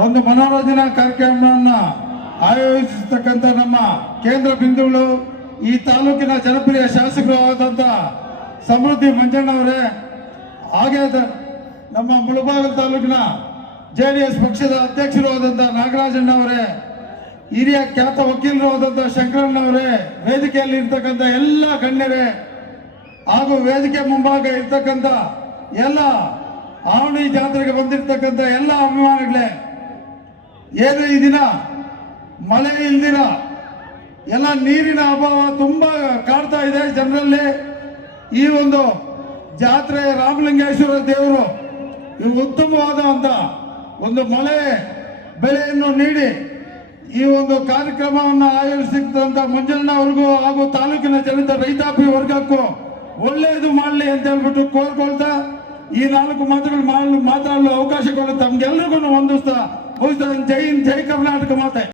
ಒಂದು ಮನೋರಂಜನಾ ಕಾರ್ಯಕ್ರಮವನ್ನ ಆಯೋಜಿಸತಕ್ಕಂಥ ನಮ್ಮ ಕೇಂದ್ರ ಬಿಂದುಗಳು, ಈ ತಾಲೂಕಿನ ಜನಪ್ರಿಯ ಶಾಸಕರು ಆದಂತ ಸಮೃದ್ಧಿ ಮಂಜಣ್ಣವರೇ ಹಾಗೆ ನಮ್ಮ ಮುಳಬಾಗಿಲು ತಾಲೂಕಿನ ಜೆ ಡಿ ಎಸ್ ಪಕ್ಷದ ಅಧ್ಯಕ್ಷರು ಆದಂಥ ನಾಗರಾಜಣ್ಣವರೇ ಹಿರಿಯ ಖ್ಯಾತ ವಕೀಲರು ಆದಂಥ ಶಂಕರಣ್ಣವರೇ ವೇದಿಕೆಯಲ್ಲಿ ಇರ್ತಕ್ಕಂಥ ಎಲ್ಲ ಗಣ್ಯರೇ ಹಾಗೂ ವೇದಿಕೆ ಮುಂಭಾಗ ಇರ್ತಕ್ಕಂಥ ಎಲ್ಲ ಆವಣಿ ಜಾತ್ರೆಗೆ ಬಂದಿರತಕ್ಕಂಥ ಎಲ್ಲ ಅಭಿಮಾನಿಗಳೇ, ಏನು ಈ ದಿನ ಮಳೆ ಇಲ್ದಿರ ಎಲ್ಲ ನೀರಿನ ಅಭಾವ ತುಂಬಾ ಕಾಡ್ತಾ ಇದೆ ಜನರಲ್ಲಿ. ಈ ಒಂದು ಜಾತ್ರೆ ರಾಮಲಿಂಗೇಶ್ವರ ದೇವರು ಈ ಉತ್ತಮವಾದಂತ ಒಂದು ಮಳೆ ಬೆಳೆಯನ್ನು ನೀಡಿ ಈ ಒಂದು ಕಾರ್ಯಕ್ರಮವನ್ನು ಆಯೋಜಿಸಿದಂತ ಮಂಜಣ್ಣ ಅವ್ರಿಗೂ ಹಾಗೂ ತಾಲೂಕಿನ ಜನತೆ, ರೈತಾಪಿ ವರ್ಗಕ್ಕೂ ಒಳ್ಳೆಯದು ಮಾಡಲಿ ಅಂತ ಹೇಳ್ಬಿಟ್ಟು ಕೋರ್ಕೊಳ್ತಾ ಈ ನಾಲ್ಕು ಮಾತುಗಳು ಮಾಡಲು ಮಾತಾಡಲು ಅವಕಾಶ ಕೊಡುತ್ತೆ ತಮ್ಗೆಲ್ರಿಗೂ ಹೊಂದಿಸ್ತಾ ಬಹುಶಃ ಜೈ ಹಿಂದ್ ಜೈ ಕರ್ನಾಟಕ ಮಾತೆ